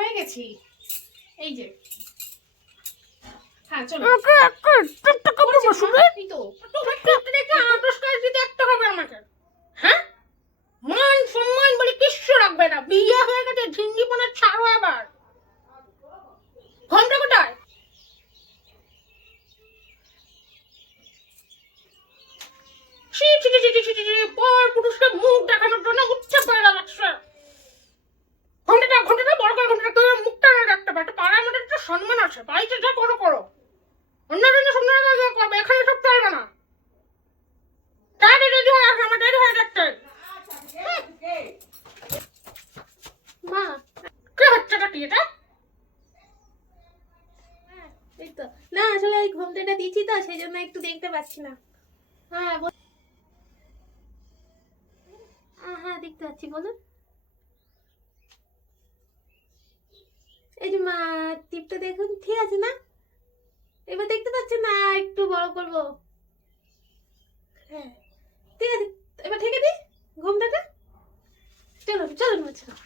হয়ে গেছি, এই যে। হ্যাঁ চলো। এই তো দেখতে হবে আমাকে। হ্যাঁ, মান সম্মান বলে কিচ্ছু রাখবে না। বিয়ে হয়ে গেছে, ঝিঙ্গিপনা ছাড়ো। আবার ঘন্টা কোথায়? পর পুরুষকে মুখ দেখানোর জন্য উচ্চ পায়রা লাগছে। ঘন্টাটা বড় করে ঘন্টাটা করে মুখটা না রাখতে পারে। পাড়ার মধ্যে একটা সম্মান আছে। বাড়িতে যা করো করো, অন্য দিনে সম্মান করবে, এখানে সব চলবে না। তাড়াতাড়ি রেডি হয়ে আসো, আমার দেরি হয়ে যাচ্ছে। মা কি হচ্ছে কি এটা? এই তো না, আসলে ওই ঘোমটাটা দিয়েছি তো, সেই জন্য একটু দেখতে পাচ্ছি না। হ্যাঁ হ্যাঁ দেখতে পাচ্ছি, বলুন। এই যে মা, টিপটা দেখুন, ঠিক আছে না? এবার দেখতে পাচ্ছেন না? একটু বড় করবো। হ্যাঁ ঠিক আছে, এবার ঢেকে দিই ঘোমটাটা। চলুন চলুন, বলছিলাম।